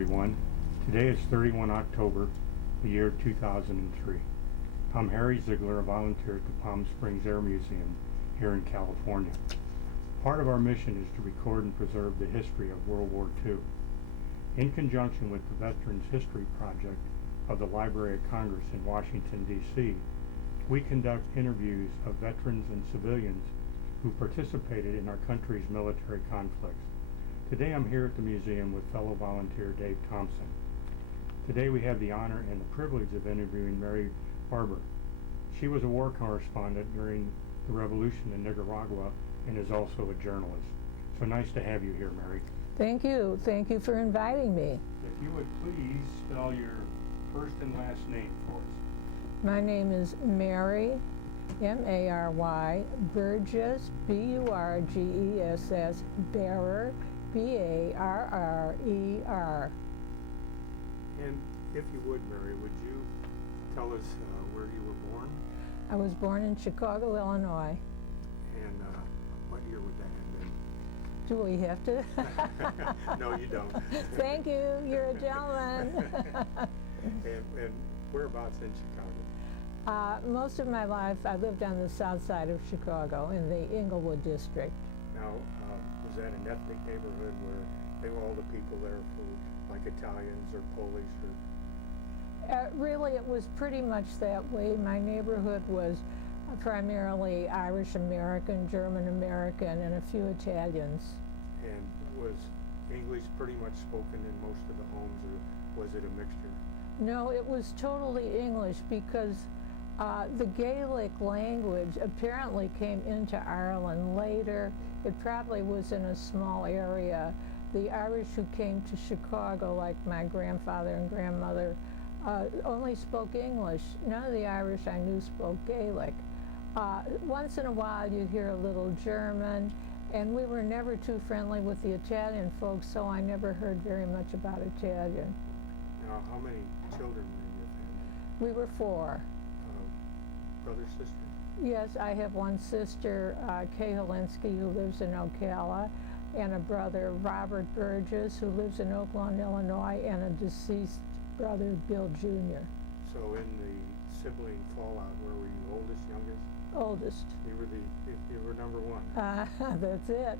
Everyone. Today is 31 October, the year 2003. I'm Harry Ziegler, a volunteer at the Palm Springs Air Museum here in California. Part of our mission is to record and preserve the history of World War II. In conjunction with the Veterans History Project of the Library of Congress in Washington, D.C., we conduct interviews of veterans and civilians who participated in our country's military conflicts. Today I'm here at the museum with fellow volunteer Dave Thompson. Today we have the honor and the privilege of interviewing Mary Barber. She was a war correspondent during the revolution in Nicaragua and is also a journalist. So nice to have you here, Mary. Thank you. Thank you for inviting me. If you would please spell your first and last name for us. My name is Mary, M-A-R-Y, Burgess, B-U-R-G-E-S-S, Barrer, B-A-R-R-E-R. And if you would, Mary, would you tell us where you were born? I was born in Chicago, Illinois. And what year would that have been? Do we have to? No, you don't. Thank you. You're a gentleman. And whereabouts in Chicago? Most of my life, I lived on the south side of Chicago in the Inglewood district. Now, was that an ethnic neighborhood where all the people there for like Italians or Polish or? Really, it was pretty much that way. My neighborhood was primarily Irish American, German American, and a few Italians. And was English pretty much spoken in most of the homes, or was it a mixture? No, it was totally English because the Gaelic language apparently came into Ireland later. It probably was in a small area. The Irish who came to Chicago, like my grandfather and grandmother, only spoke English. None of the Irish I knew spoke Gaelic. Once in a while you hear a little German, and we were never too friendly with the Italian folks, so I never heard very much about Italian. Now, how many children were in your family? We were 4. Brother, sister? Yes, I have one sister, Kay Holinsky, who lives in Ocala, and a brother, Robert Burgess, who lives in Oak Lawn, Illinois, and a deceased brother, Bill Jr. So in the sibling fallout, where were you, oldest, youngest? Oldest. You were number 1. That's it.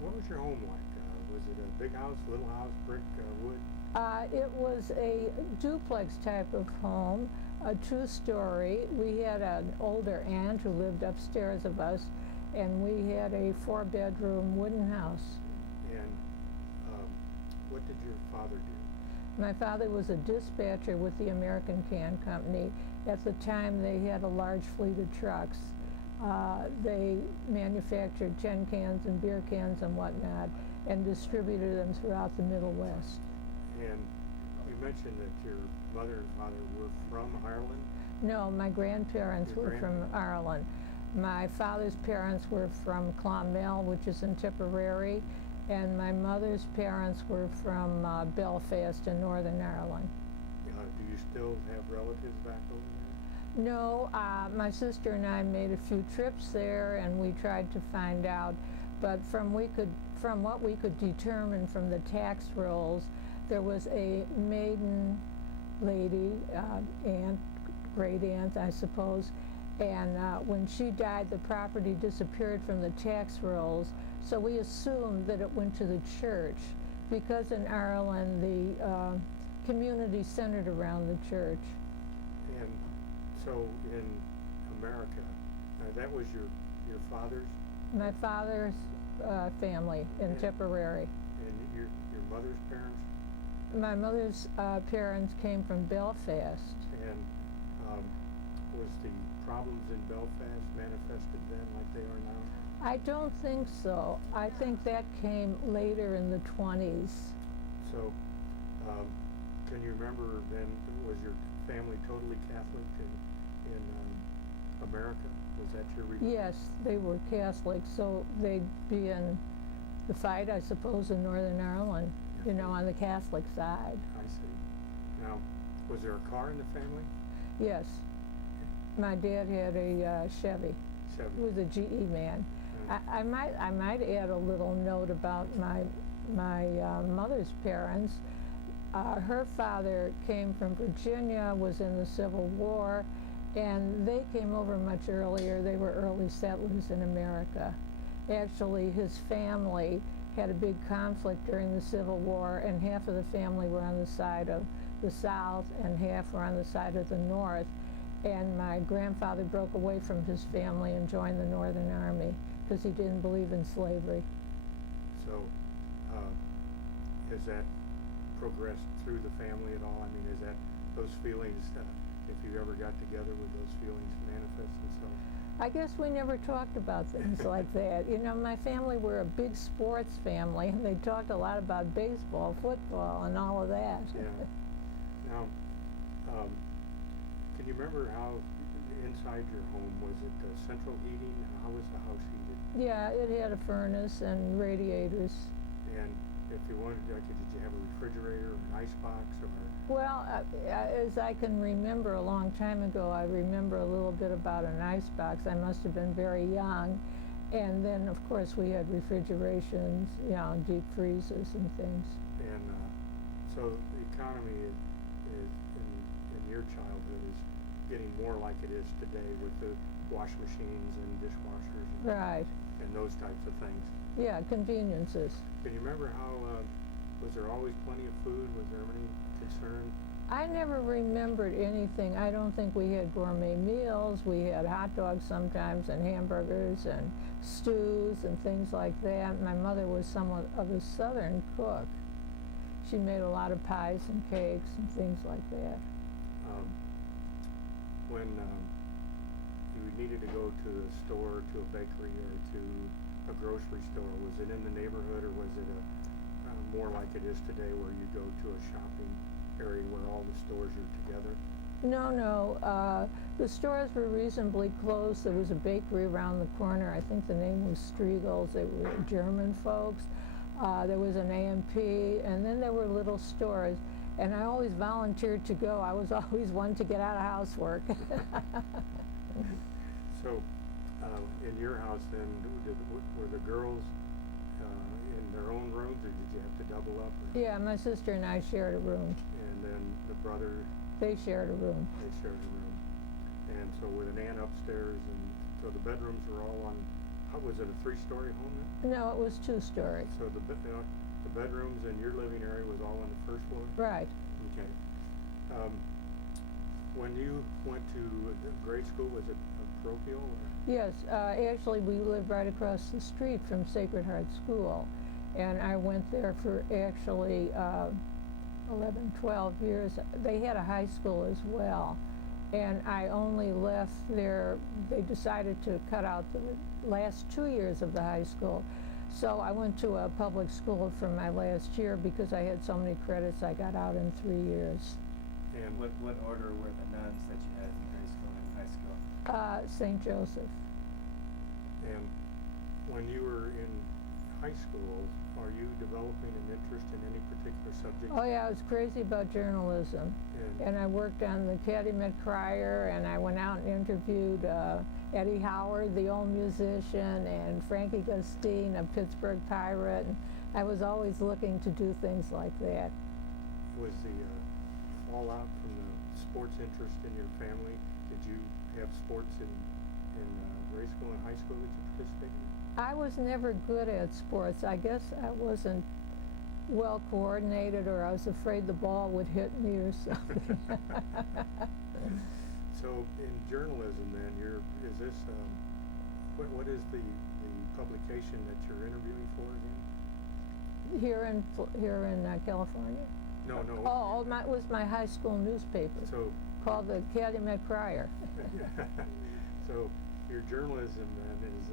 What was your home like? Was it a big house, little house, brick, wood? It was a duplex type of home, a 2-story. We had an older aunt who lived upstairs of us, and we had a 4-bedroom wooden house. And what did your father do? My father was a dispatcher with the American Can Company. At the time, they had a large fleet of trucks. They manufactured tin cans and beer cans and whatnot, and distributed them throughout the Middle West. And you mentioned that your mother and father were from Ireland? No, my grandparents were from Ireland. My father's parents were from Clonmel, which is in Tipperary, and my mother's parents were from Belfast in Northern Ireland. Do you still have relatives back over there? No, my sister and I made a few trips there, and we tried to find out, but from what we could determine from the tax rolls, there was a maiden lady, aunt, great aunt, I suppose, and when she died, the property disappeared from the tax rolls, so we assumed that it went to the church, because in Ireland the community centered around the church. And so in America, that was your father's? My father's family in Tipperary. And your mother's parents? My mother's parents came from Belfast. And was the problems in Belfast manifested then like they are now? I don't think so. I think that came later in the 20s. So, can you remember then, was your family totally Catholic in America? Was that your religion? Yes, they were Catholic, so they'd be in the fight, I suppose, in Northern Ireland, you know, on the Catholic side. I see. Now, was there a car in the family? Yes. My dad had a Chevy. He was a GE man. I might add a little note about my mother's parents. Her father came from Virginia, was in the Civil War, and they came over much earlier. They were early settlers in America. Actually, his family had a big conflict during the Civil War, and half of the family were on the side of the South and half were on the side of the North. And my grandfather broke away from his family and joined the Northern Army because he didn't believe in slavery. So, has that progressed through the family at all? I mean, is that those feelings, if you ever got together, would those feelings manifest themselves? I guess we never talked about things like that. You know, my family were a big sports family, and they talked a lot about baseball, football, and all of that. Yeah. Now, can you remember how inside your home, was it central heating? How was the house heated? Yeah, it had a furnace and radiators. And if you wanted, did you have a refrigerator or an icebox or? Well, as I can remember a long time ago, I remember a little bit about an icebox. I must have been very young. And then, of course, we had refrigerations, you know, deep freezers and things. And so the economy is in your childhood is getting more like it is today with the wash machines and dishwashers and, Right. and those types of things. Yeah, conveniences. Can you remember how, was there always plenty of food? Was there any concern? I never remembered anything. I don't think we had gourmet meals. We had hot dogs sometimes and hamburgers and stews and things like that. My mother was somewhat of a southern cook. She made a lot of pies and cakes and things like that. When you needed to go to a store, to a bakery, or to a grocery store, was it in the neighborhood, or was it more like it is today where you go to a shopping area where all the stores are together? No. The stores were reasonably close. There was a bakery around the corner. I think the name was Striegel's. They were German folks. There was an A&P, and then there were little stores. And I always volunteered to go. I was always one to get out of housework. So, in your house then, were the girls in their own rooms, or did you have to double up? Or? Yeah, my sister and I shared a room. And then the brother? They shared a room. They shared a room. And so with an aunt upstairs, and so the bedrooms were all on, was it a three-story home then? No, it was two-story. So the bedrooms and your living area was all on the first floor? Right. Okay. When you went to grade school, was it parochial? Or? Yes, actually we lived right across the street from Sacred Heart School, and I went there for actually 11, 12 years. They had a high school as well, and I only left there, they decided to cut out the last 2 years of the high school. So I went to a public school for my last year because I had so many credits. I got out in 3 years. And what order were the nuns that you had in grade school and high school? St. Joseph. And when you were in high school, are you developing an interest in any particular subject? Oh yeah, I was crazy about journalism. And I worked on the Calumet Crier, and I went out and interviewed Eddie Howard, the old musician, and Frankie Gustine, a Pittsburgh pirate. And I was always looking to do things like that. Was the fallout from the sports interest in your family? Did you have sports in grade school and high school that you participated in? I was never good at sports. I guess I wasn't well coordinated, or I was afraid the ball would hit me or something. So in journalism then, is this, what is the publication that you're interviewing for again? Here in California? No. It was my high school newspaper. So called the Calumet Crier. So your journalism then is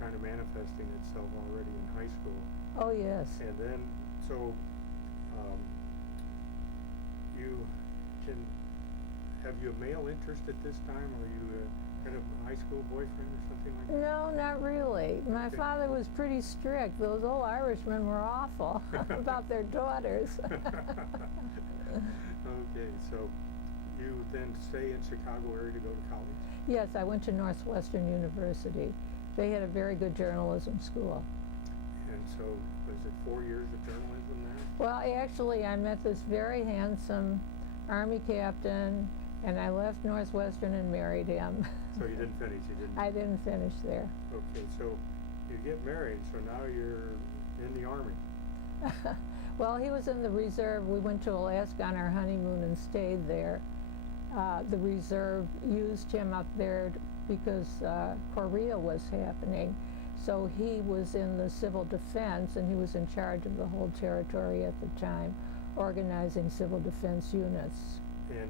kind of manifesting itself already in high school. Oh yes. And then, so have you a male interest at this time? Are you kind of a high school boyfriend or something like that? No, not really. My father was pretty strict. Those old Irishmen were awful about their daughters. Okay, so you then stay in Chicago area to go to college? Yes, I went to Northwestern University. They had a very good journalism school. And so was it 4 years of journalism there? Well, actually, I met this very handsome Army captain, and I left Northwestern and married him. So you didn't finish, I didn't finish there. Okay, so you get married, so now you're in the Army. Well, he was in the reserve. We went to Alaska on our honeymoon and stayed there. The reserve used him up there because Korea was happening. So he was in the civil defense, and he was in charge of the whole territory at the time, organizing civil defense units. And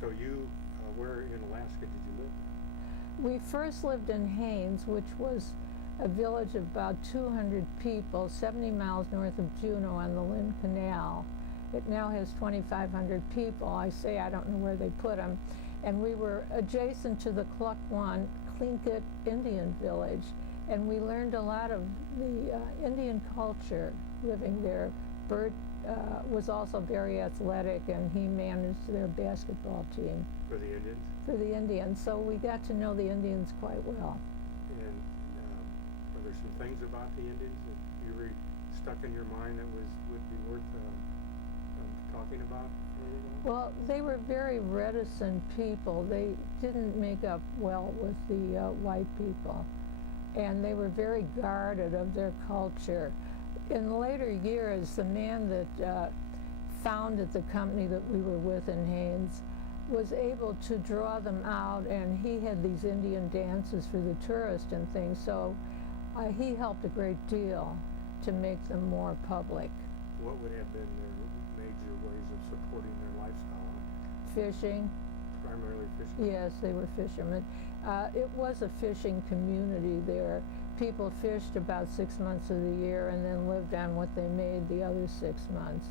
so you, where in Alaska did you live? We first lived in Haines, which was a village of about 200 people, 70 miles north of Juneau on the Lynn Canal. It now has 2,500 people. I say I don't know where they put them. And we were adjacent to the Klukwan Tlingit Indian village, and we learned a lot of the Indian culture living there. Bert was also very athletic, and he managed their basketball team. For the Indians? For the Indians. So we got to know the Indians quite well. And were there some things about the Indians that you were stuck in your mind that would be worth talking about a little while? Well, they were very reticent people. They didn't make up well with the white people, and they were very guarded of their culture. In later years, the man that founded the company that we were with in Haines was able to draw them out, and he had these Indian dances for the tourists and things, so he helped a great deal to make them more public. What would have been their major ways of supporting their lifestyle? Fishing. Primarily fishing? Yes, they were fishermen. It was a fishing community there. People fished about 6 months of the year and then lived on what they made the other 6 months.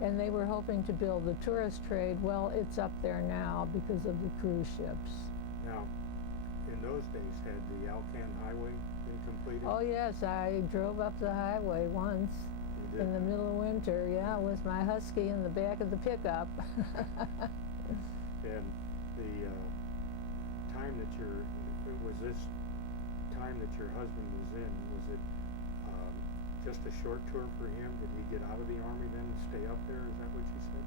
And they were hoping to build the tourist trade. Well, it's up there now because of the cruise ships. Now, in those days, had the Alcan Highway been completed? Oh yes, I drove up the highway once. You did? In the middle of winter, yeah, with my husky in the back of the pickup. And the time that was this time that your husband was in, was it just a short tour for him? Did he get out of the Army then and stay up there? Is that what you said?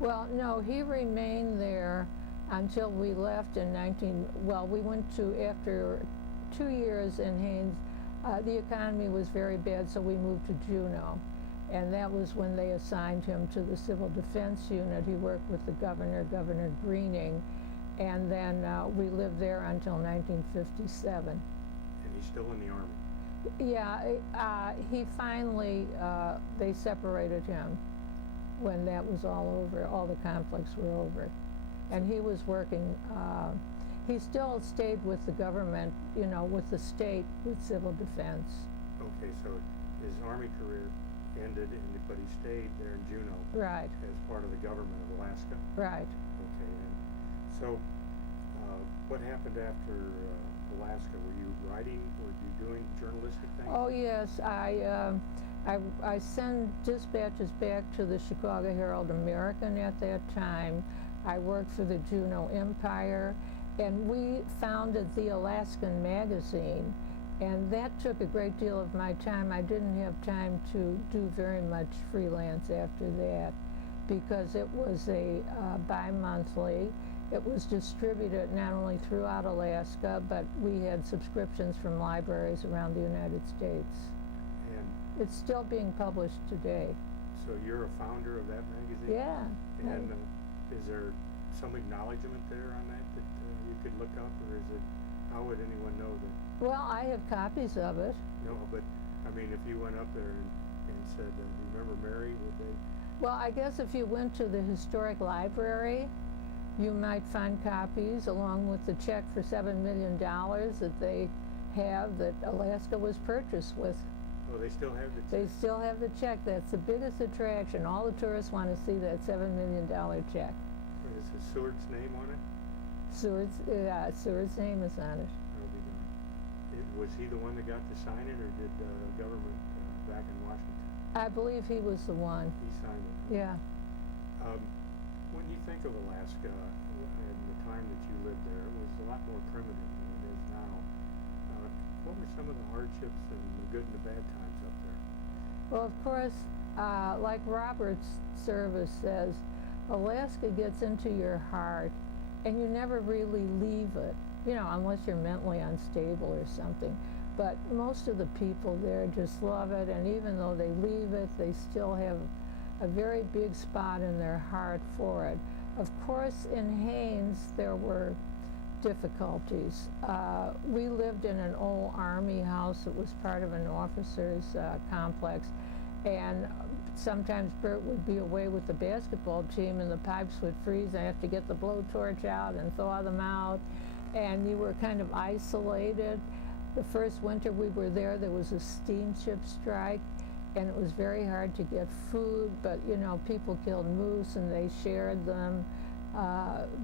Well, no, he remained there until we left in we went to, after 2 years in Haines, the economy was very bad, so we moved to Juneau. And that was when they assigned him to the Civil Defense Unit. He worked with the governor, Governor Greening, and then we lived there until 1957. And he's still in the Army? Yeah, he finally, they separated him when that was all over, all the conflicts were over. And he was working, he still stayed with the government, you know, with the state, with civil defense. Okay, so his Army career ended, but he stayed there in Juneau. Right. As part of the government of Alaska. Right. Okay, and so what happened after Alaska? Were you writing? Were you doing journalistic things? Oh yes, I sent dispatches back to the Chicago Herald American at that time. I worked for the Juneau Empire, and we founded the Alaskan magazine. And that took a great deal of my time. I didn't have time to do very much freelance after that because it was a bi-monthly. It was distributed not only throughout Alaska, but we had subscriptions from libraries around the United States. And it's still being published today. So you're a founder of that magazine? Yeah. And is there some acknowledgement there on that you could look up, or is it, how would anyone know that? Well, I have copies of it. No, but I mean, if you went up there and said, do you remember Mary, would they? Well, I guess if you went to the historic library, you might find copies along with the check for $7 million that they have that Alaska was purchased with. Oh, they still have the check? They still have the check. That's the biggest attraction. All the tourists want to see that $7 million check. Is Seward's name on it? Seward's name is on it. Was he the one that got to sign it, or did the government back in Washington? I believe he was the one. He signed it? Yeah. When you think of Alaska and the time that you lived there, it was a lot more primitive than it is now. What were some of the hardships and the good and the bad times up there? Well, of course, like Robert's service says, Alaska gets into your heart and you never really leave it, you know, unless you're mentally unstable or something. But most of the people there just love it, and even though they leave it, they still have a very big spot in their heart for it. Of course, in Haines, there were difficulties. We lived in an old army house that was part of an officers' complex, and sometimes Bert would be away with the basketball team and the pipes would freeze and I have to get the blowtorch out and thaw them out, and you were kind of isolated. The first winter we were there was a steamship strike, and it was very hard to get food, but you know, people killed moose and they shared them.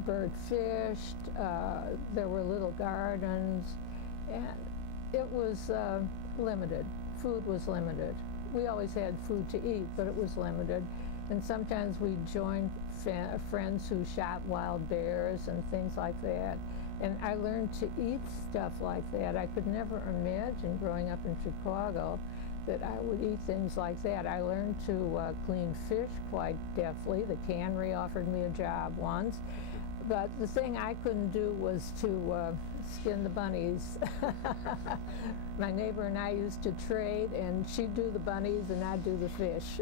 Bert fished, there were little gardens, and it was limited. Food was limited. We always had food to eat, but it was limited. And sometimes we joined friends who shot wild bears and things like that. And I learned to eat stuff like that. I could never imagine growing up in Chicago that I would eat things like that. I learned to clean fish quite deftly. The cannery offered me a job once. But the thing I couldn't do was to skin the bunnies. My neighbor and I used to trade, and she'd do the bunnies and I'd do the fish.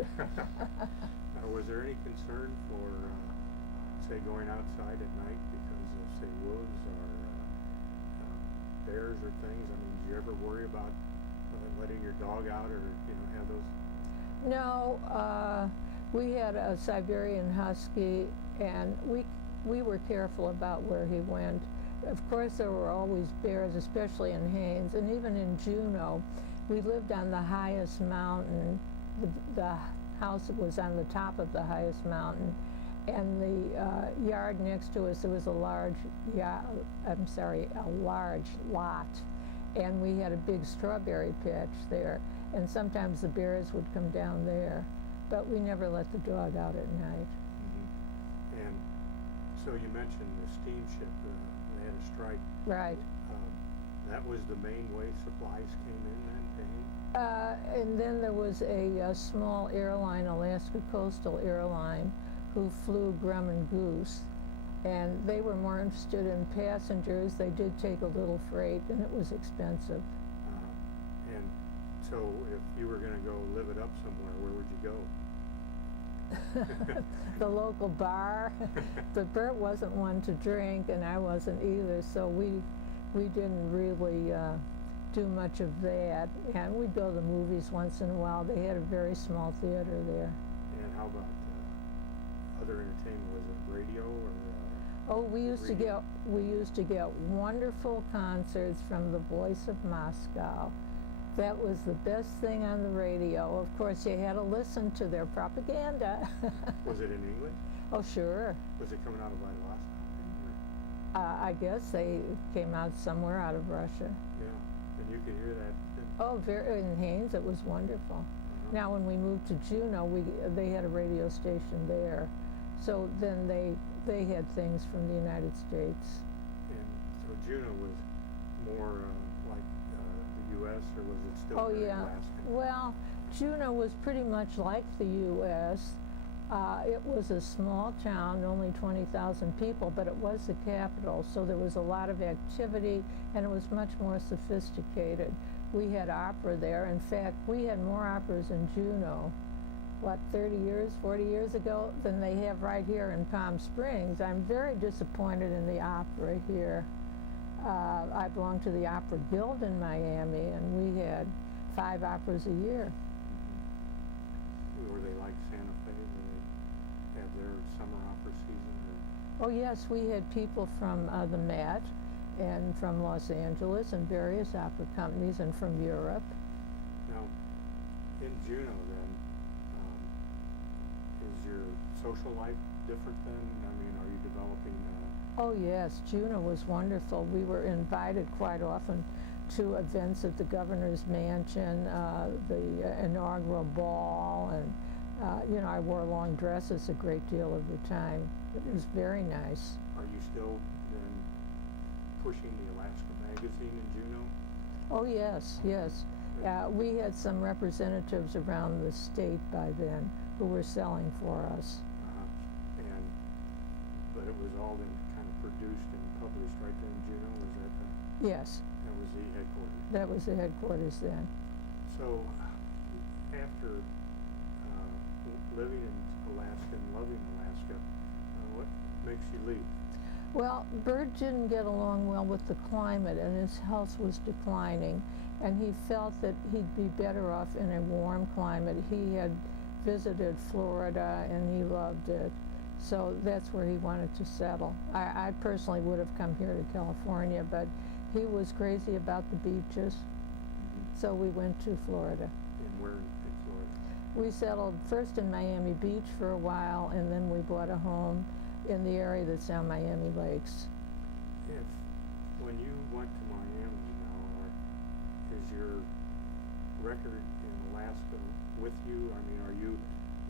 Was there any concern for, say, going outside at night because of, say, wolves or bears or things? I mean, did you ever worry about letting your dog out or, you know, have those? No, we had a Siberian Husky, and we were careful about where he went. Of course, there were always bears, especially in Haines, and even in Juneau. We lived on the highest mountain. The house was on the top of the highest mountain, and the yard next to us, there was a large lot, and we had a big strawberry patch there, and sometimes the bears would come down there, but we never let the dog out at night. Mm-hmm. And so you mentioned the steamship, they had a strike. Right. That was the main way supplies came in then to Haines? And then there was a small airline, Alaska Coastal Airline, who flew Grumman Goose, and they were more interested in passengers. They did take a little freight, and it was expensive. And so if you were going to go live it up somewhere, where would you go? The local bar. But Bert wasn't one to drink, and I wasn't either, so we didn't really do much of that. And we'd go to the movies once in a while. They had a very small theater there. And how about other entertainment? Was it radio or? Oh, we used to get wonderful concerts from the Voice of Moscow. That was the best thing on the radio. Of course, you had to listen to their propaganda. Was it in English? Oh, sure. Was it coming out of Vladivostok? I guess they came out somewhere out of Russia. Yeah, and you could hear that. Oh, in Haines, it was wonderful. Now, when we moved to Juneau, they had a radio station there. So then they had things from the United States. And so Juneau was more like the U.S., or was it still very Alaskan? Well, Juneau was pretty much like the U.S. It was a small town, only 20,000 people, but it was the capital, so there was a lot of activity, and it was much more sophisticated. We had opera there. In fact, we had more operas in Juneau, 30 years, 40 years ago, than they have right here in Palm Springs. I'm very disappointed in the opera here. I belong to the Opera Guild in Miami, and we had 5 operas a year. Were they like Santa Fe, where they have their summer opera season? Or? Oh yes, we had people from the Met and from Los Angeles and various opera companies, and from Europe. Now, in Juneau then, is your social life different then? I mean, are you developing? Oh yes, Juneau was wonderful. We were invited quite often to events at the governor's mansion, the inaugural ball, and I wore long dresses a great deal of the time. It was very nice. Are you still then pushing the Alaska magazine in Juneau? Oh yes, yes. We had some representatives around the state by then who were selling for us. But it was all then kind of produced and published right there in Juneau, was that Yes, that was the headquarters? that was the headquarters then. So, after living in Alaska and loving Alaska, what makes you leave? Well, Bert didn't get along well with the climate, and his health was declining, and he felt that he'd be better off in a warm climate. He had visited Florida, and he loved it, so that's where he wanted to settle. I personally would have come here to California, but he was crazy about the beaches, so we went to Florida. And where in Florida? We settled first in Miami Beach for a while, and then we bought a home in the area that's now Miami Lakes. When you went to Miami now, is your record in Alaska with you? I mean, are you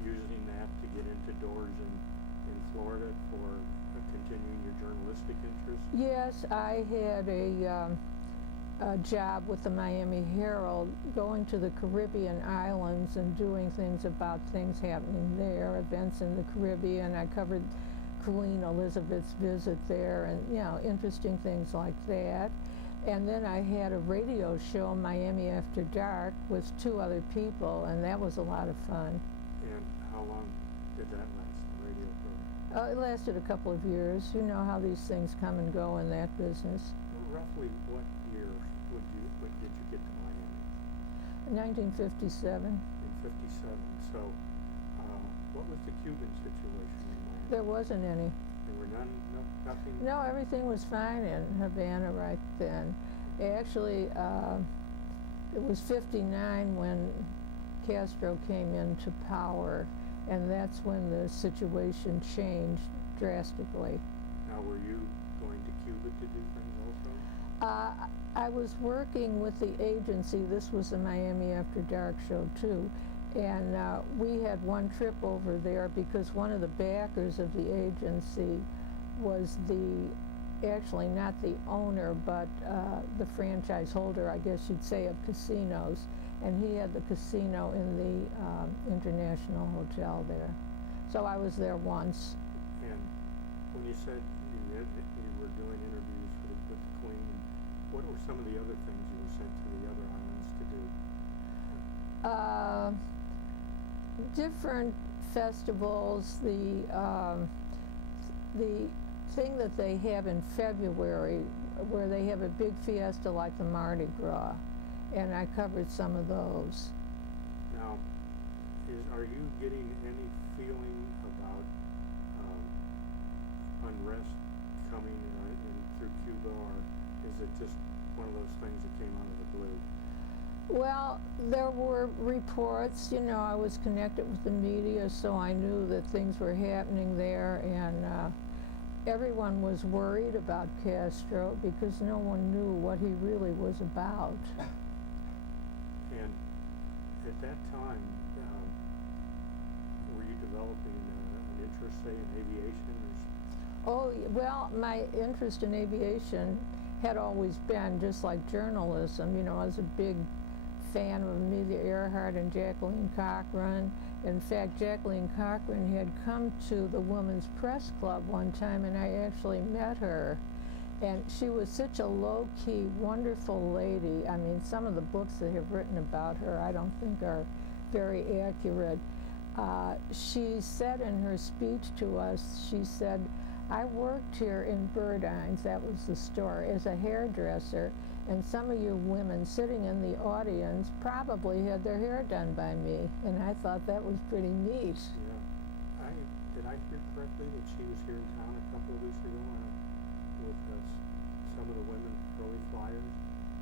using that to get into doors in Florida for continuing your journalistic interests? Yes, I had a job with the Miami Herald going to the Caribbean islands and doing things about things happening there, events in the Caribbean. I covered Queen Elizabeth's visit there and, you know, interesting things like that. And then I had a radio show, Miami After Dark, with 2 other people, and that was a lot of fun. And how long did that last, the radio program? It lasted a couple of years. You know how these things come and go in that business. Roughly what year when did you get to Miami? 1957. In 57. So, what was the Cuban situation in Miami? There wasn't any. There were nothing? No, everything was fine in Havana right then. Actually, it was 59 when Castro came into power, and that's when the situation changed drastically. Now, were you going to Cuba to do things also? I was working with the agency. This was the Miami After Dark show too, and we had one trip over there because one of the backers of the agency was actually not the owner, but the franchise holder, I guess you'd say, of casinos, and he had the casino in the International Hotel there. So I was there once. And when you said you were doing interviews with the Queen, what were some of the other things you were sent to the other islands to do? Different festivals. The thing that they have in February, where they have a big fiesta like the Mardi Gras, and I covered some of those. Now, are you getting any feeling about unrest coming in through Cuba, or is it just one of those things that came out of the blue? Well, there were reports, you know, I was connected with the media, so I knew that things were happening there, and everyone was worried about Castro because no one knew what he really was about. And at that time, were you developing an interest, say, in aviation? Oh, well, my interest in aviation had always been just like journalism. You know, I was a big fan of Amelia Earhart and Jacqueline Cochran. In fact, Jacqueline Cochran had come to the Women's Press Club one time, and I actually met her. And she was such a low-key, wonderful lady. I mean, some of the books that have written about her I don't think are very accurate. She said in her speech to us, she said, I worked here in Burdines, that was the store, as a hairdresser, and some of you women sitting in the audience probably had their hair done by me, and I thought that was pretty neat. Yeah. Did I hear correctly that she was here in town a couple of weeks ago with some of the women early flyers?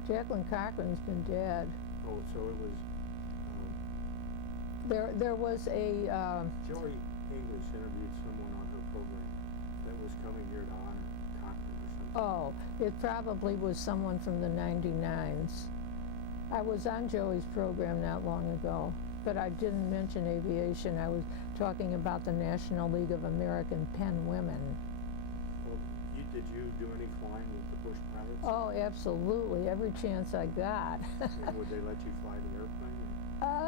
Jacqueline Cochran's been dead. Oh, so it was... There was a... Joey English interviewed someone on her program that was coming here to honor Cochran or something. Oh, it probably was someone from the 99s. I was on Joey's program not long ago, but I didn't mention aviation. I was talking about the National League of American Pen Women. Well, did you do any any flying with the Bush pilots? Oh, absolutely, every chance I got. And would they let you fly the airplane?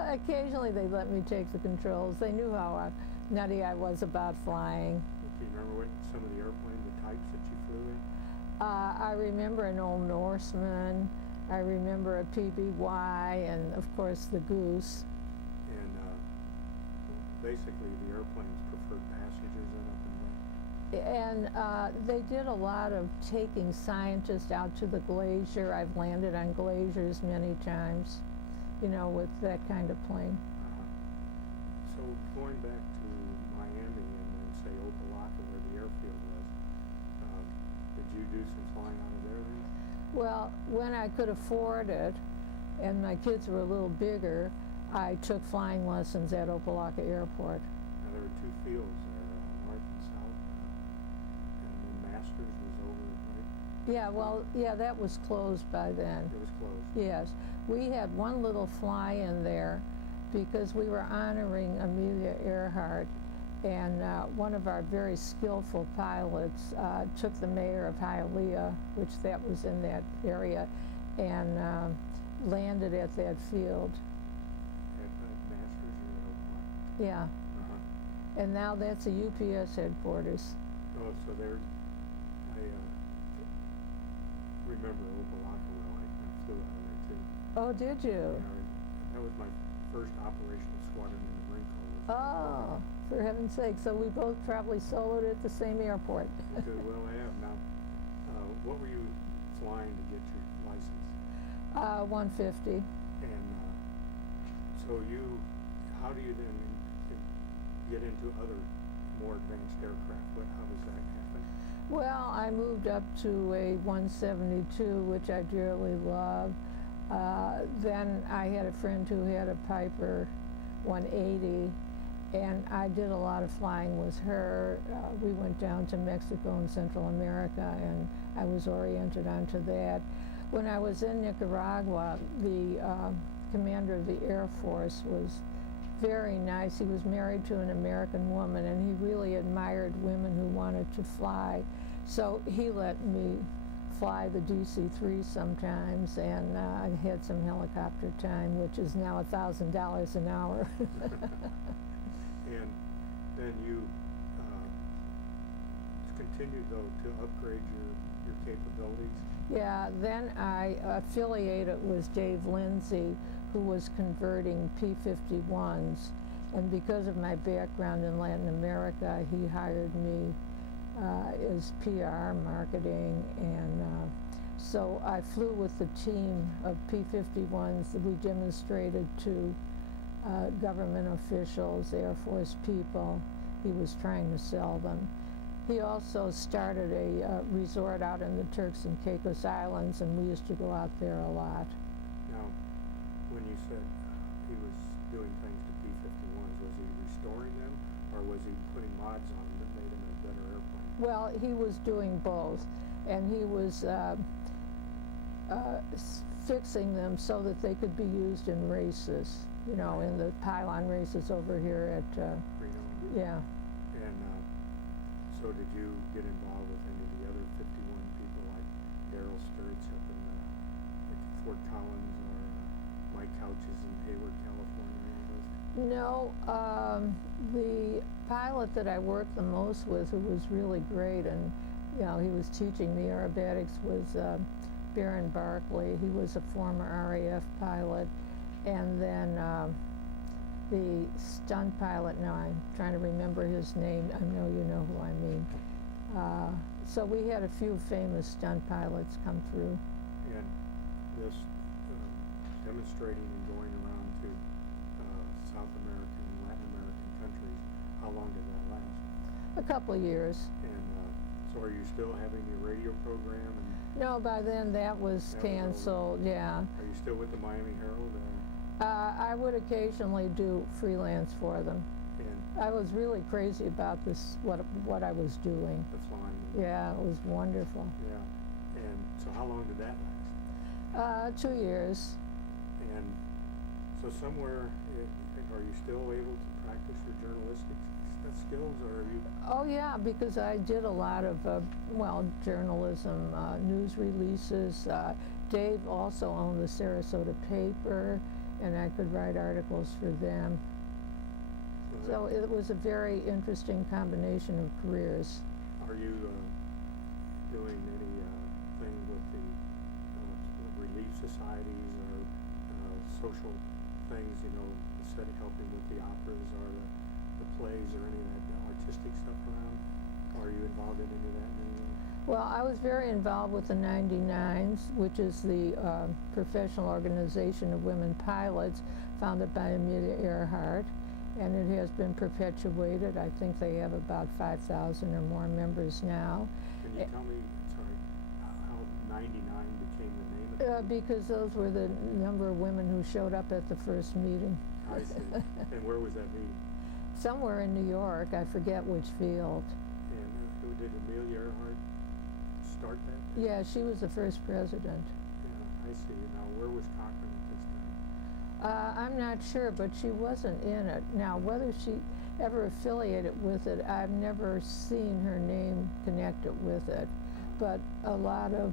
Occasionally they let me take the controls. They knew how nutty I was about flying. Do you remember what some of the airplane, the types that you flew in? I remember an old Norseman. I remember a PBY, and of course the Goose. And basically the airplanes preferred passengers in up and And they did a lot of taking scientists out to the glacier. I've landed on glaciers many times, you know, with that kind of plane. So going back to Miami and then say Opelika where the airfield was, did you do some flying out of there then? Well, when I could afford it, and my kids were a little bigger, I took flying lessons at Opelika Airport. Now there were two fields there, north and south, and then Masters was over, right? Yeah, well, yeah, that was closed by then. It was closed. Yes, we had one little fly-in there because we were honoring Amelia Earhart, and one of our very skillful pilots took the mayor of Hialeah, which that was in that area, and landed at that field. At Masters or at Opelika? Yeah, and now that's a UPS headquarters. Oh, so there, I remember Opelika well. I flew out of there too. Oh, did you? That was my first operational squadron in the Marine Corps. Oh, for heaven's sake. So we both probably soloed at the same airport. Could well have. Now, what were you flying to get your license? 150. And so how do you then get into other more advanced aircraft? How does that happen? Well, I moved up to a 172, which I dearly love. Then I had a friend who had a Piper 180, and I did a lot of flying with her. We went down to Mexico and Central America, and I was oriented onto that. When I was in Nicaragua, the commander of the Air Force was very nice. He was married to an American woman, and he really admired women who wanted to fly. So he let me fly the DC-3 sometimes, and I had some helicopter time, which is now $1,000 an hour. And then you continued, though, to upgrade your capabilities? Yeah, then I affiliated with Dave Lindsay, who was converting P-51s, and because of my background in Latin America, he hired me as PR, marketing, and so I flew with the team of P-51s that we demonstrated to government officials, Air Force people. He was trying to sell them. He also started a resort out in the Turks and Caicos Islands, and we used to go out there a lot. Now, when you said he was doing things to P-51s, was he restoring them, or was he putting mods on them that made them a better airplane? Well, he was doing both, and he was fixing them so that they could be used in races, you know, in the pylon races over here at, Reno? yeah. And so did you get involved with any of the other 51 people like Daryl Sturts up in like Fort Collins or Mike Couches in Hayward, California, or any of those? No, the pilot that I worked the most with, who was really great, and you know, he was teaching me aerobatics, was Baron Barkley. He was a former RAF pilot, and then the stunt pilot. Now I'm trying to remember his name. I know you know who I mean. So we had a few famous stunt pilots come through. And this demonstrating and going around to South American and Latin American countries, how long did that last? A couple of years. And so are you still having your radio program? And No, by then that was That was over. canceled, yeah. are you still with the Miami Herald? I would occasionally do freelance for them. And I was really crazy about this, what I was doing. the flying? Yeah, it was wonderful. Yeah. And so how long did that last? 2 years. And so somewhere, are you still able to practice your journalistic skills, or are you? Oh yeah, because I did a lot of, journalism, news releases. Dave also owned the Sarasota paper, and I could write articles for them. So it was a very interesting combination of careers. Are you doing any thing with the relief societies or social things, helping with the operas or the plays or any of that artistic stuff around? Are you involved in any of that in any way? Well, I was very involved with the 99s, which is the professional organization of women pilots founded by Amelia Earhart, and it has been perpetuated. I think they have about 5,000 or more members now. Can you tell me, how 99 became the name of the group? Because those were the number of women who showed up at the first meeting. I see. And where was that meeting? Somewhere in New York, I forget which field. And who did Amelia Earhart start that? Yeah, she was the first president. Yeah, I see. Now, where was Cochran at this time? I'm not sure, but she wasn't in it. Now, whether she ever affiliated with it, I've never seen her name connected with it. But a lot of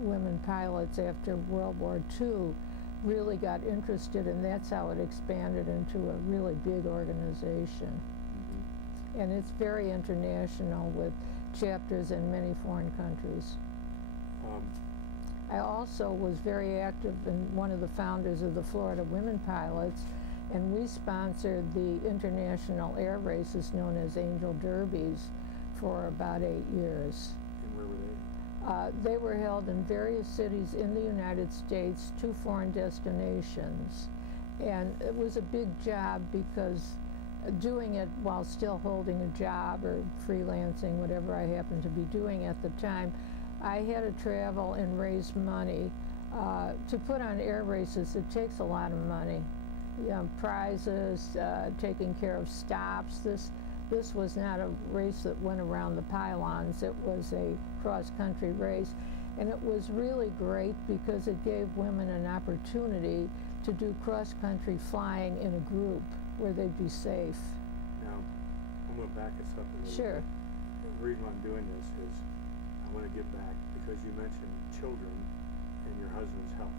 women pilots after World War II really got interested, and that's how it expanded into a really big organization. Mm-hmm. And it's very international with chapters in many foreign countries. I also was very active and one of the founders of the Florida Women Pilots, and we sponsored the international air races known as Angel Derbies for about 8 years. And where were they? They were held in various cities in the United States, 2 foreign destinations. And it was a big job because doing it while still holding a job or freelancing, whatever I happened to be doing at the time, I had to travel and raise money. To put on air races, it takes a lot of money. Prizes, taking care of stops. This was not a race that went around the pylons. It was a cross-country race. And it was really great because it gave women an opportunity to do cross-country flying in a group where they'd be safe. Now, I'm going to back us up a little Sure. bit. The reason I'm doing this is I want to get back because you mentioned children and your husband's health.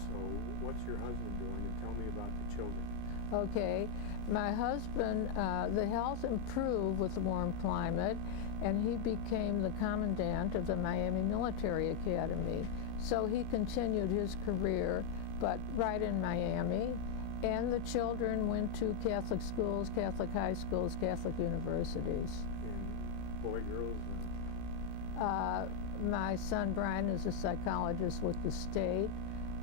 So what's your husband doing, and tell me about the children. Okay, my husband, the health improved with the warm climate, and he became the commandant of the Miami Military Academy. So he continued his career, but right in Miami. And the children went to Catholic schools, Catholic high schools, Catholic universities. And boy, girls? My son Brian is a psychologist with the state.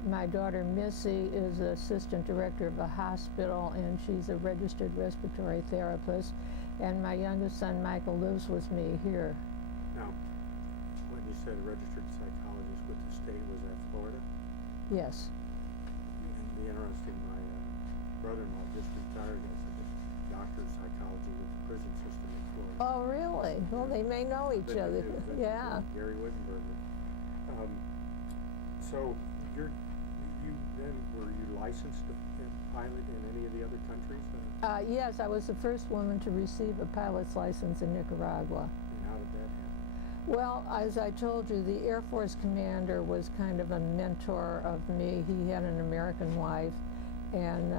My daughter Missy is assistant director of a hospital, and she's a registered respiratory therapist. And my youngest son Michael lives with me here. Now, when you said registered psychologist with the state, was that Florida? Yes. It'd be interesting, my brother-in-law just retired as a doctor of psychology with the prison system in Florida. Oh, really? Well, they may know each But other. they do, but Yeah. Gary Wittenberger. So were you licensed to pilot in any of the other countries? Yes, I was the first woman to receive a pilot's license in Nicaragua. And how did that happen? Well, as I told you, the Air Force commander was kind of a mentor of me. He had an American wife and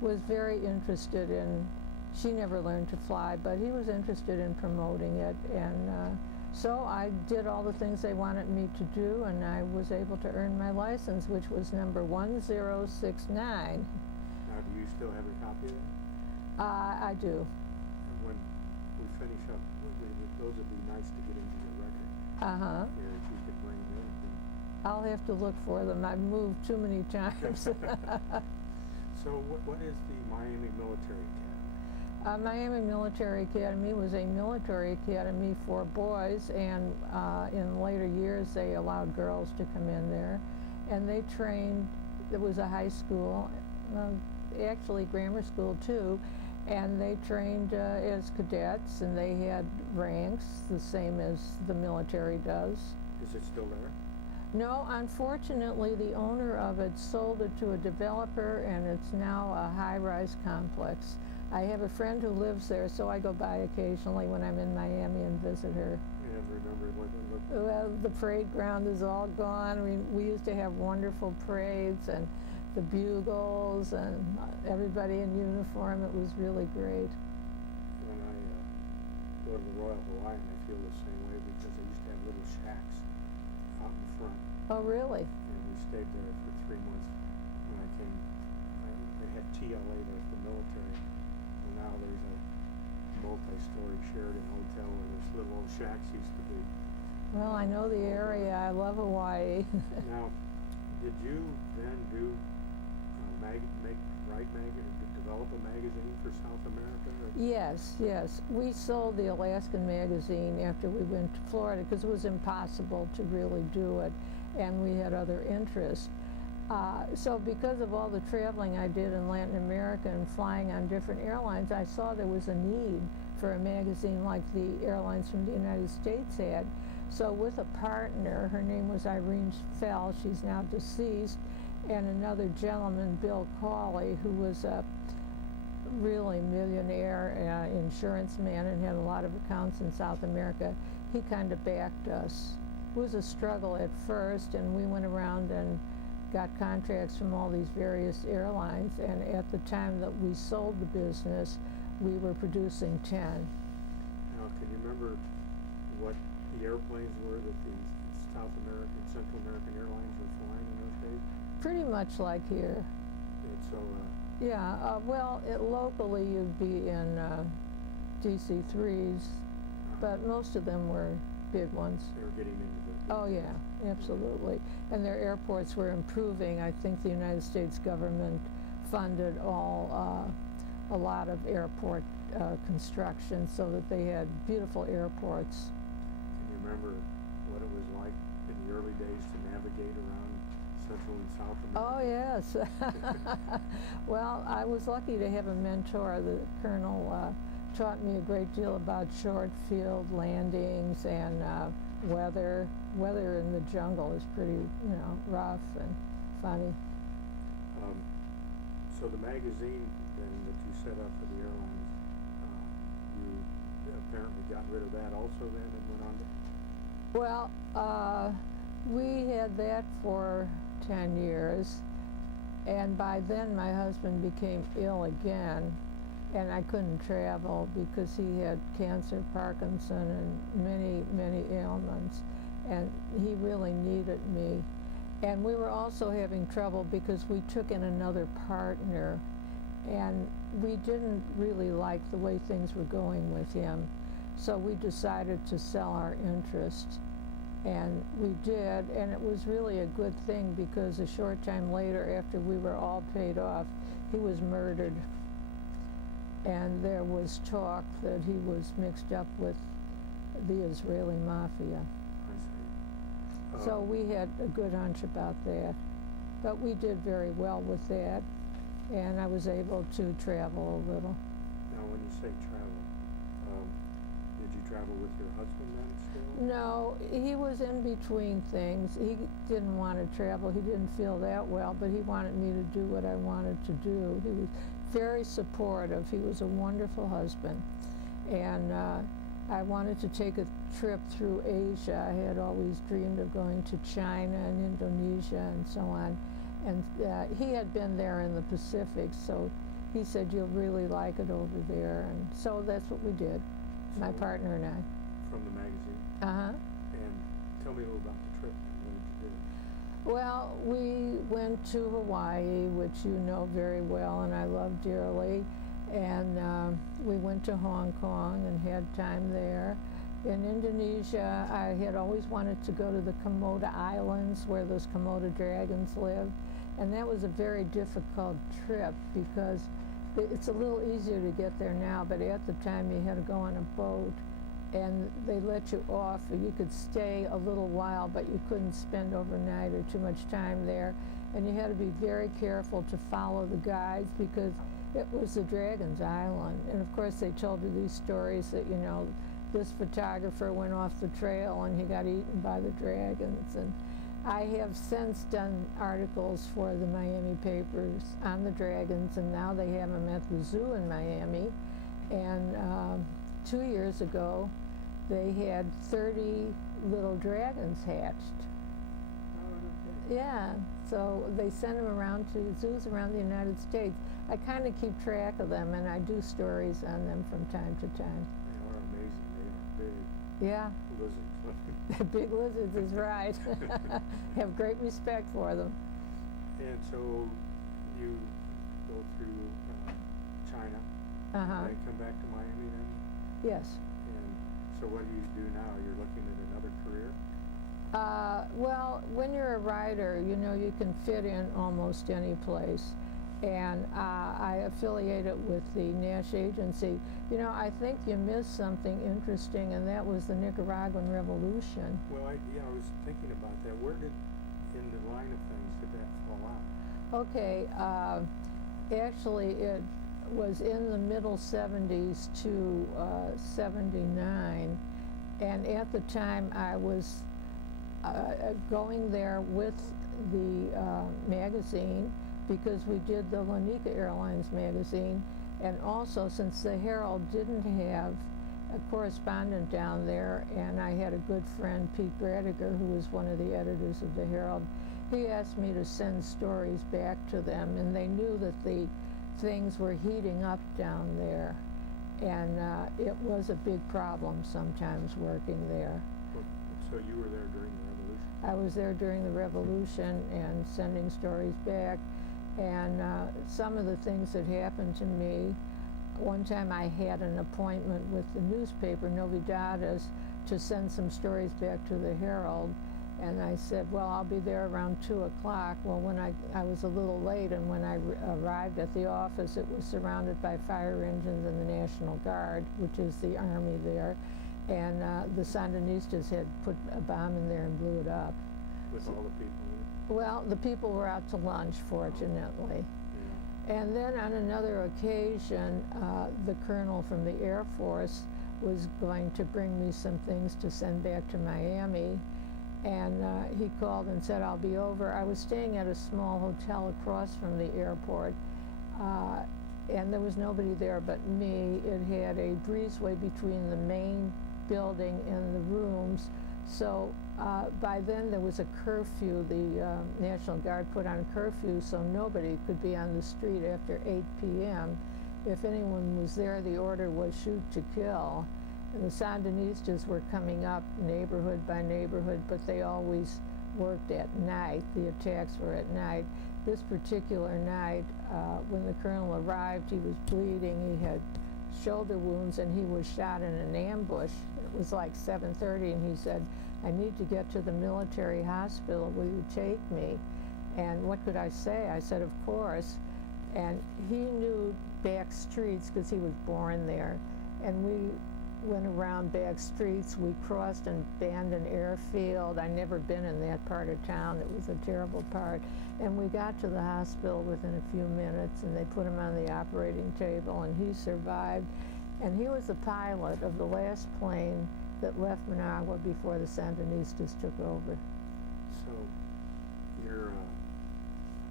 was very interested in, she never learned to fly, but he was interested in promoting it. And so I did all the things they wanted me to do, and I was able to earn my license, which was number 1069. Now, do you still have a copy of that? I do. And when we finish up, those would be nice to get into your record. Uh-huh. Here, if you could bring them in. I'll have to look for them. I've moved too many times. So what is the Miami Military Academy? Miami Military Academy was a military academy for boys, and in later years they allowed girls to come in there. And they trained, it was a high school, actually grammar school too, and they trained as cadets, and they had ranks the same as the military does. Is it still there? No, unfortunately the owner of it sold it to a developer, and it's now a high-rise complex. I have a friend who lives there, so I go by occasionally when I'm in Miami and visit her. And remember what it looked like? Well, the parade ground is all gone. We used to have wonderful parades and the bugles and everybody in uniform. It was really great. When I go to the Royal Hawaiian, I feel the same way because they used to have little shacks out in front. Oh, really? And we stayed there for 3 months when I came. They had TLA there for military. And now there's a multi-story Sheraton hotel where this little old shacks used to be. Well, I know the area. I love Hawaii. Now, did you then do develop a magazine for South America? Or? Yes, yes. We sold the Alaskan magazine after we went to Florida because it was impossible to really do it, and we had other interests. So because of all the traveling I did in Latin America and flying on different airlines, I saw there was a need for a magazine like the airlines from the United States had. So with a partner, her name was Irene Fell, she's now deceased, and another gentleman, Bill Cawley, who was a really millionaire insurance man and had a lot of accounts in South America, he kind of backed us. It was a struggle at first, and we went around and got contracts from all these various airlines, and at the time that we sold the business, we were producing 10. Now, can you remember what the airplanes were that the South American, Central American Airlines were flying in those days? Pretty much like here. And so, Yeah, well, locally you'd be in DC-3s, but most of them were big ones. they were getting into the... Oh yeah, absolutely. And their airports were improving. I think the United States government funded a lot of airport construction so that they had beautiful airports. Can you remember what it was like in the early days to navigate around Central and South America? Oh yes. Well, I was lucky to have a mentor. The colonel taught me a great deal about short field landings and weather. Weather in the jungle is pretty, rough and funny. So the magazine then that you set up for the airlines, you apparently got rid of that also then and went on to... Well, we had that for 10 years, and by then my husband became ill again, and I couldn't travel because he had cancer, Parkinson, and many, many ailments, and he really needed me. And we were also having trouble because we took in another partner, and we didn't really like the way things were going with him, so we decided to sell our interest. And we did, and it was really a good thing because a short time later, after we were all paid off, he was murdered. And there was talk that he was mixed up with the Israeli mafia. I see. So we had a good hunch about that. But we did very well with that, and I was able to travel a little. Now, when you say travel, did you travel with your husband then still? No, he was in between things. He didn't want to travel. He didn't feel that well, but he wanted me to do what I wanted to do. He was very supportive. He was a wonderful husband. And I wanted to take a trip through Asia. I had always dreamed of going to China and Indonesia and so on. And he had been there in the Pacific, so he said, "You'll really like it over there." And so that's what we did, my partner and I. From the magazine? Uh-huh. And tell me a little about the trip. What did you do? Well, we went to Hawaii, which you know very well and I love dearly. And we went to Hong Kong and had time there. In Indonesia, I had always wanted to go to the Komodo Islands where those Komodo dragons live. And that was a very difficult trip because it's a little easier to get there now, but at the time you had to go on a boat and they let you off. You could stay a little while, but you couldn't spend overnight or too much time there. And you had to be very careful to follow the guides because it was the Dragon's Island. And of course they told you these stories that, this photographer went off the trail and he got eaten by the dragons. And I have since done articles for the Miami papers on the dragons, and now they have them at the zoo in Miami. And 2 years ago, they had 30 little dragons hatched. Oh, okay. Yeah, so they send them around to zoos around the United States. I kind of keep track of them, and I do stories on them from time to time. They are amazing. They are big Yeah, lizards. big lizards is right. Have great respect for them. And so you go through China Uh-huh. and come back to Miami then? Yes. And so what do you do now? You're looking at another career? Well, when you're a writer, you know, you can fit in almost any place. And I affiliate it with the Nash Agency. You know, I think you missed something interesting, and that was the Nicaraguan Revolution. Well, I was thinking about that. Where did, in the line of things, did that fall out? Okay, actually it was in the middle 70s to 79, and at the time I was going there with the magazine, because we did the Lanica Airlines magazine, and also since the Herald didn't have a correspondent down there, and I had a good friend, Pete Bradiger, who was one of the editors of the Herald, he asked me to send stories back to them, and they knew that the things were heating up down there, and it was a big problem sometimes working there. So you were there during the Revolution? I was there during the Revolution and sending stories back. And some of the things that happened to me, one time I had an appointment with the newspaper, Novedades, to send some stories back to the Herald. And I said, well, I'll be there around 2 o'clock. Well, when I was a little late, and when I arrived at the office, it was surrounded by fire engines and the National Guard, which is the army there. And the Sandinistas had put a bomb in there and blew it up. With all the people in it? Well, the people were out to lunch, fortunately. Yeah. And then on another occasion, the colonel from the Air Force was going to bring me some things to send back to Miami. And he called and said, I'll be over. I was staying at a small hotel across from the airport, and there was nobody there but me. It had a breezeway between the main building and the rooms. So by then there was a curfew. The National Guard put on a curfew, so nobody could be on the street after 8 p.m. If anyone was there, the order was shoot to kill. And the Sandinistas were coming up neighborhood by neighborhood, but they always worked at night. The attacks were at night. This particular night, when the colonel arrived, he was bleeding. He had shoulder wounds, and he was shot in an ambush. It was like 7:30, and he said, I need to get to the military hospital. Will you take me? And what could I say? I said, of course. And he knew back streets because he was born there. And we went around back streets. We crossed an abandoned airfield. I'd never been in that part of town. It was a terrible part. And we got to the hospital within a few minutes, and they put him on the operating table, and he survived. And he was the pilot of the last plane that left Managua before the Sandinistas took over. So your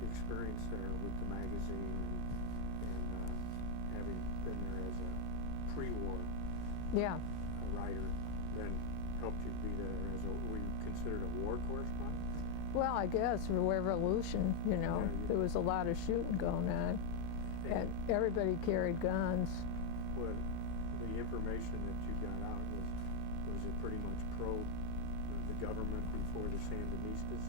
experience there with the magazine and having been there as a pre-war Yeah. writer then helped you be there as a, were you considered a war correspondent? Well, I guess revolution, you know, Yeah, there was a lot of shooting going on, and everybody carried guns. Well, the information that you got out was it pretty much pro the government before the Sandinistas?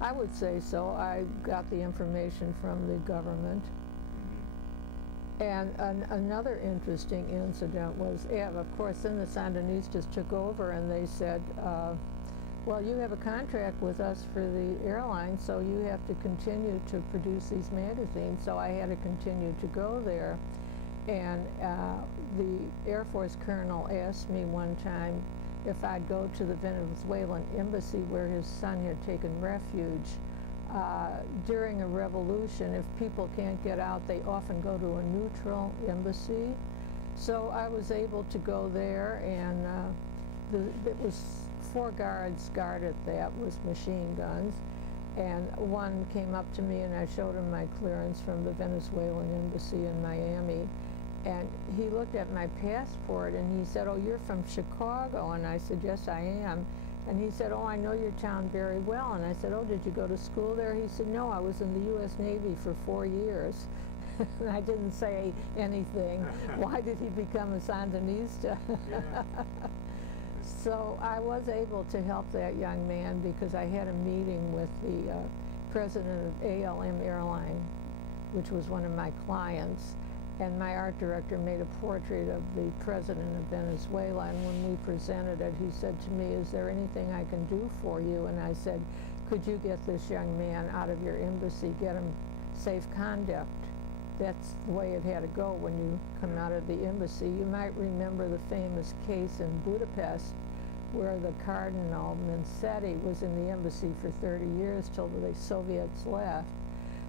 I would say so. I got the information from the government. Mm-hmm. And another interesting incident was, of course, then the Sandinistas took over, and they said, well, you have a contract with us for the airline, so you have to continue to produce these magazines. So I had to continue to go there. And the Air Force colonel asked me one time if I'd go to the Venezuelan embassy where his son had taken refuge. During a revolution, if people can't get out, they often go to a neutral embassy. So I was able to go there, and it was 4 guards guarded that with machine guns, and one came up to me and I showed him my clearance from the Venezuelan embassy in Miami, and he looked at my passport and he said, "Oh, you're from Chicago?" And I said, "Yes, I am." And he said, "Oh, I know your town very well." And I said, "Oh, did you go to school there?" He said, "No, I was in the U.S. Navy for 4 years." And I didn't say anything. Why did he become a Sandinista? Yeah. So I was able to help that young man because I had a meeting with the president of ALM Airline, which was one of my clients, and my art director made a portrait of the president of Venezuela, and when we presented it, he said to me, "Is there anything I can do for you?" And I said, "Could you get this young man out of your embassy, get him safe conduct?" That's the way it had to go when you come out of the embassy. You might remember the famous case in Budapest where the Cardinal Mincetti was in the embassy for 30 years till the Soviets left.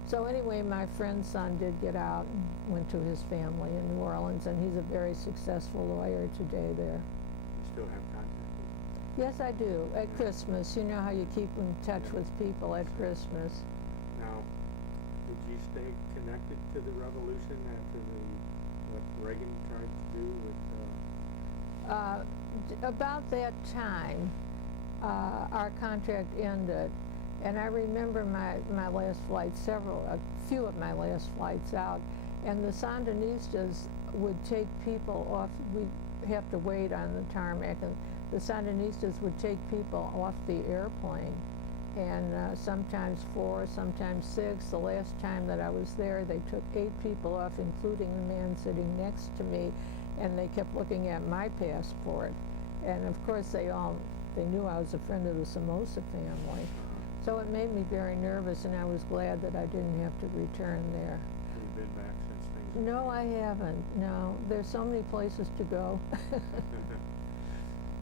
So anyway, my friend's son did get out and went to his family in New Orleans, and he's a very successful lawyer today there. You still have contact with him? Yes, I do. At Christmas. You know how you keep in touch with people at Christmas. Now, did you stay connected to the revolution after what Reagan tried to do with? About that time, our contract ended, and I remember my last flight, a few of my last flights out, and the Sandinistas would take people off. We'd have to wait on the tarmac, and the Sandinistas would take people off the airplane, and sometimes 4, sometimes 6. The last time that I was there, they took 8 people off, including the man sitting next to me, and they kept looking at my passport. And of course they knew I was a friend of the Somoza family. So it made me very nervous, and I was glad that I didn't have to return there. Have you been back since things? No, I haven't. No, there's so many places to go.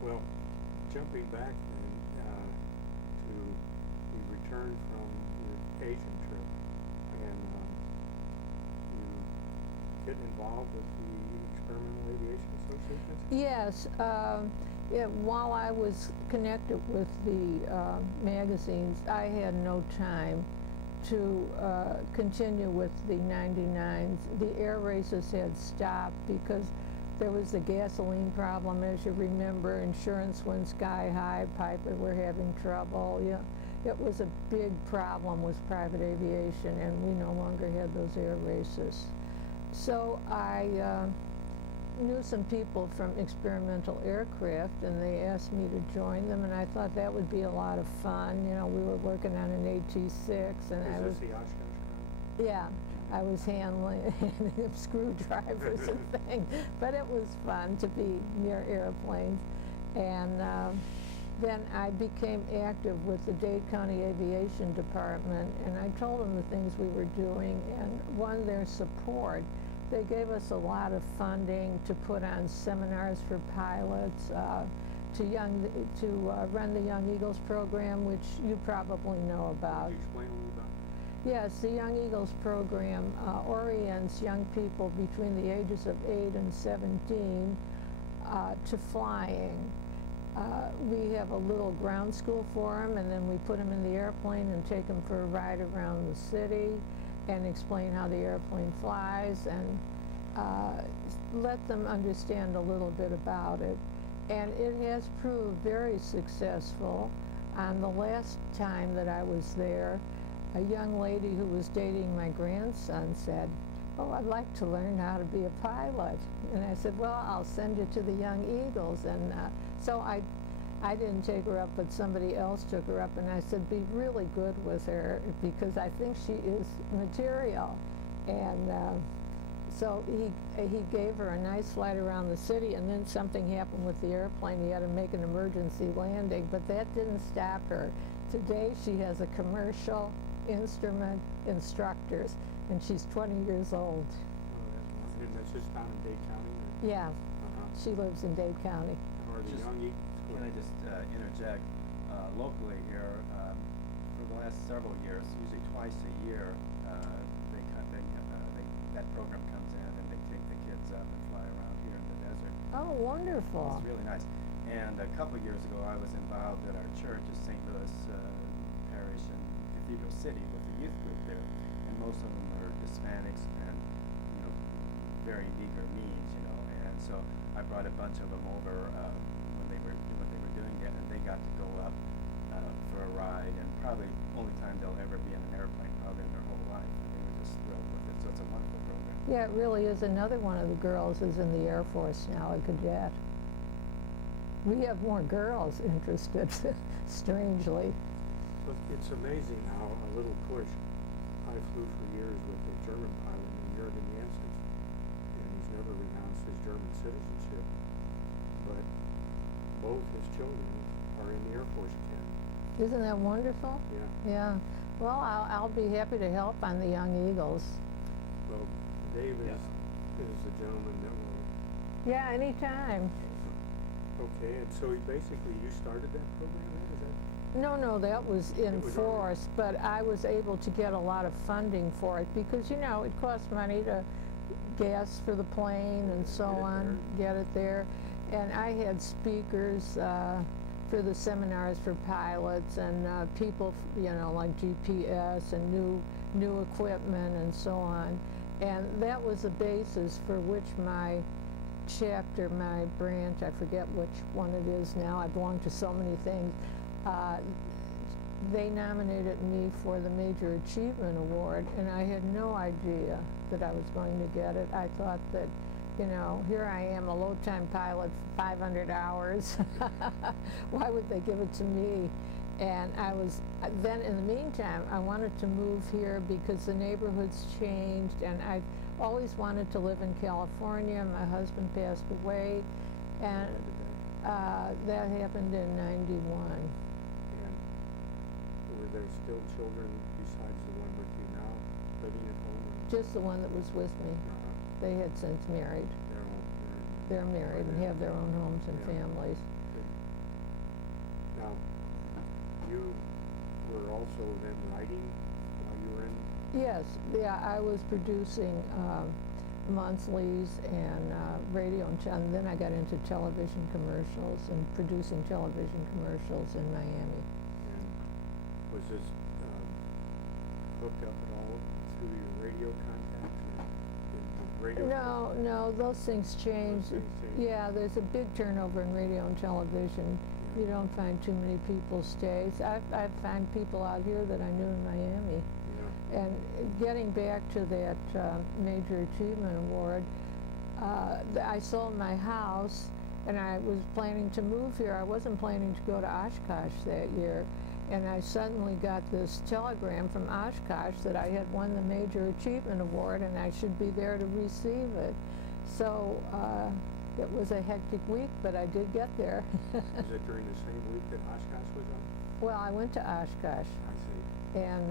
Well, jumping back then to you returned from your Asian trip, and you get involved with the Experimental Aviation Association? Yes. While I was connected with the magazines, I had no time to continue with the 99s. The air races had stopped because there was the gasoline problem, as you remember. Insurance went sky high. Piper were having trouble. Yeah, it was a big problem with private aviation, and we no longer had those air races. So I knew some people from Experimental Aircraft, and they asked me to join them, and I thought that would be a lot of fun. You know, we were working on an AT-6, and I was... Is this the Oshkosh crowd? Yeah, I was handling screwdrivers and things, but it was fun to be near airplanes. And then I became active with the Dade County Aviation Department, and I told them the things we were doing and won their support. They gave us a lot of funding to put on seminars for pilots, to run the Young Eagles program, which you probably know about. Could you explain a little about that? Yes, the Young Eagles program orients young people between the ages of 8 and 17 to flying. We have a little ground school for them, and then we put them in the airplane and take them for a ride around the city and explain how the airplane flies and let them understand a little bit about it. And it has proved very successful. On the last time that I was there, a young lady who was dating my grandson said, "Oh, I'd like to learn how to be a pilot." And I said, "Well, I'll send you to the Young Eagles." And so I didn't take her up, but somebody else took her up, and I said, "Be really good with her because I think she is material." And so he gave her a nice flight around the city, and then something happened with the airplane. He had to make an emergency landing, but that didn't stop her. Today she has a commercial instrument instructors, and she's 20 years old. Oh, that's just down in Dade County? Or? Yeah, she lives in Dade County. Or the Young Eagles? Can I just interject? Locally here, for the last several years, usually twice a year, that program comes in and they take the kids up and fly around here in the desert. Oh, wonderful. It's really nice. And a couple years ago, I was involved at our church at St. Louis Parish in Cathedral City with a youth group there, and most of them are Hispanics and very eager means, and so I brought a bunch of them over when they were doing that, and they got to go up for a ride, and probably only time they'll ever be in an airplane probably in their whole life, and they were just thrilled with it. So it's a wonderful program. Yeah, it really is. Another one of the girls is in the Air Force now, a cadet. We have more girls interested, strangely. But it's amazing how a little push. I flew for years with a German pilot named Jürgen Janssen, and he's never renounced his German citizenship. But both his children are in the Air Force Academy. Isn't that wonderful? Yeah. Yeah. Well, I'll be happy to help on the Young Eagles. Well, Dave Yeah. is the gentleman that will. Yeah, anytime. Okay, and so basically you started that program then, is that? No, that was in It was force, but I was able to get a lot of funding for it because, it costs money to gas for the plane and so Get it on, get it there. And I had speakers for the seminars for pilots and people, like GPS and new equipment and so on. And that was the basis for which my chapter, my branch, I forget which one it is now, I belong to so many things, they nominated me for the Major Achievement Award, and I had no idea that I was going to get it. I thought that, here I am, a low-time pilot for 500 hours. Why would they give it to me? And then in the meantime, I wanted to move here because the neighborhood's changed, and I always wanted to live in California. My husband passed away, and that happened in '91. And were there still children besides the one with you now living at home? Just the one that was with me. They had since married. They're married and have their own homes and families. Now, you were also then writing while you were in? Yes, yeah, I was producing monthlies and radio, and then I got into television commercials and producing television commercials in Miami. And was this hooked up at all through your radio contacts? Or radio No, those things change. Those things change. Yeah, there's a big turnover in radio and television. You don't find too many people stay. I find people out here that I knew in Miami. Yeah. And getting back to that Major Achievement Award, I sold my house and I was planning to move here. I wasn't planning to go to Oshkosh that year. And I suddenly got this telegram from Oshkosh that I had won the Major Achievement Award and I should be there to receive it. So it was a hectic week, but I did get there. Was it during the same week that Oshkosh was on? Well, I went to Oshkosh, I see. and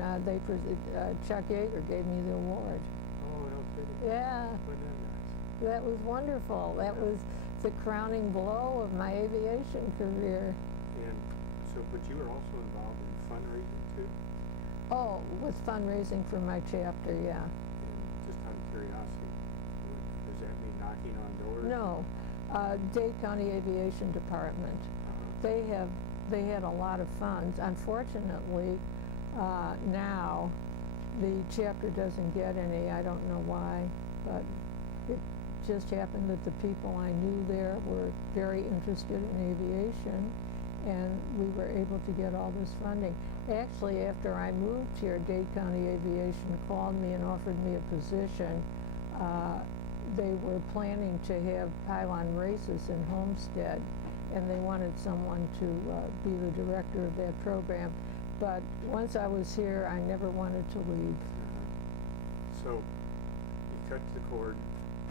Chuck Yeager gave me the award. Oh, no kidding. Yeah, Wasn't that nice? that was wonderful. That was the crowning blow of my aviation career. And so, but you were also involved in fundraising too? Oh, with fundraising for my chapter, yeah. And just out of curiosity, does that mean knocking on doors? No, Dade County Aviation Department. They had a lot of funds. Unfortunately, now the chapter doesn't get any. I don't know why, but it just happened that the people I knew there were very interested in aviation, and we were able to get all this funding. Actually, after I moved here, Dade County Aviation called me and offered me a position. They were planning to have pylon races in Homestead, and they wanted someone to be the director of that program. But once I was here, I never wanted to leave. So, you cut the cord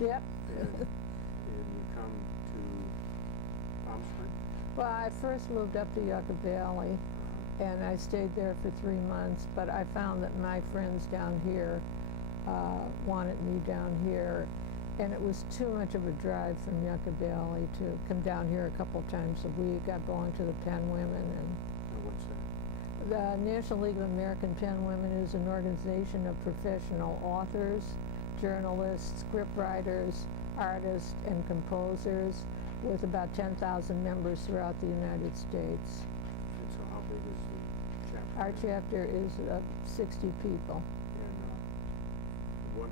Yep. and you come to Palm Springs? Well, I first moved up to Yucca Valley, and I stayed there for 3 months, but I found that my friends down here wanted me down here, and it was too much of a drive from Yucca Valley to come down here a couple times a week. I belong to the Penn Women, and What's that? the National League of American Penn Women is an organization of professional authors, journalists, scriptwriters, artists, and composers. with about 10,000 members throughout the United States. And so how big is the chapter? Our chapter is 60 people. And what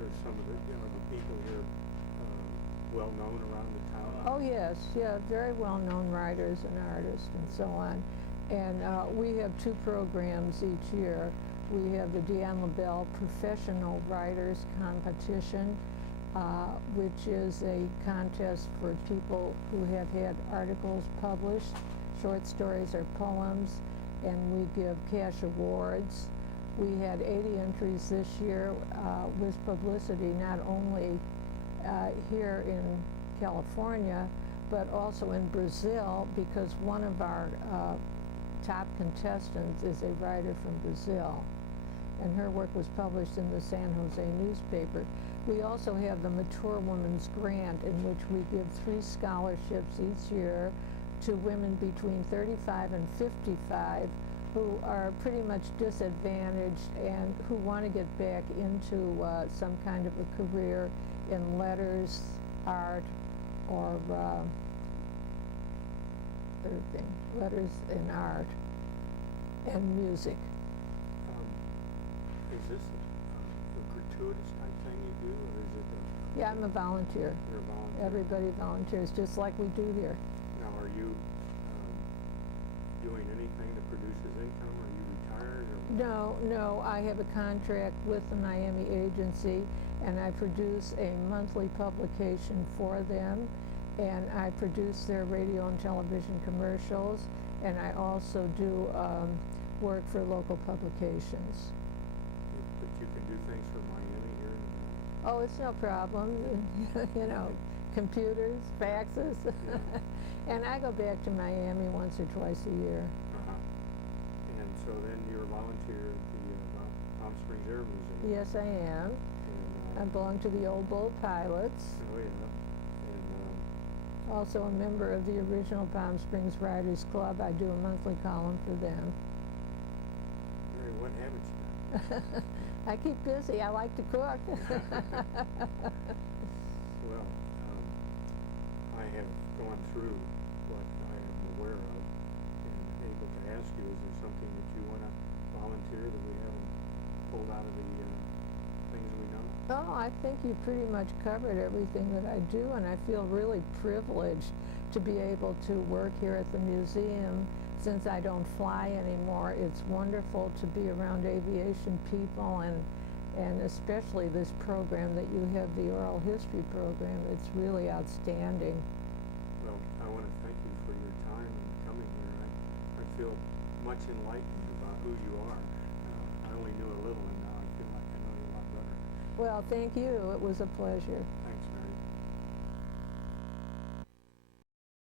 are some of the people here well known around the town? Oh yes, yeah, very well-known writers and artists and so on. And we have 2 programs each year. We have the Deanne LaBelle Professional Writers Competition, which is a contest for people who have had articles published, short stories or poems, and we give cash awards. We had 80 entries this year with publicity not only here in California, but also in Brazil, because one of our top contestants is a writer from Brazil, and her work was published in the San Jose newspaper. We also have the Mature Women's Grant, in which we give 3 scholarships each year to women between 35 and 55 who are pretty much disadvantaged and who want to get back into some kind of a career in letters, art, or third thing, letters and art and music. Is this a gratuitous type thing you do, or is it a... Yeah, I'm a volunteer. You're a volunteer. Everybody volunteers, just like we do here. Now, are you doing anything that produces income? Are you retired? Or? No, I have a contract with the Miami agency, and I produce a monthly publication for them, and I produce their radio and television commercials, and I also do work for local publications. But you can do things for Miami here in the... Oh, it's no problem. You know, computers, faxes. Yeah. And I go back to Miami once or twice a year. And so then you're a volunteer at the Palm Springs Air Museum. Yes, I am. And, I belong to the Old Bull Pilots. Oh, yeah. And Also a member of the original Palm Springs Writers Club. I do a monthly column for them. Mary, what haven't you done? I keep busy. I like to cook. Well, I have gone through what I am aware of and able to ask you, is there something that you want to volunteer that we haven't pulled out of the things we know? Oh, I think you pretty much covered everything that I do, and I feel really privileged to be able to work here at the museum. Since I don't fly anymore, it's wonderful to be around aviation people, and especially this program that you have, the oral history program. It's really outstanding. Well, I want to thank you for your time and coming here. I feel much enlightened about who you are. I only knew a little, and now I feel like I know you a lot better. Well, thank you. It was a pleasure. Thanks.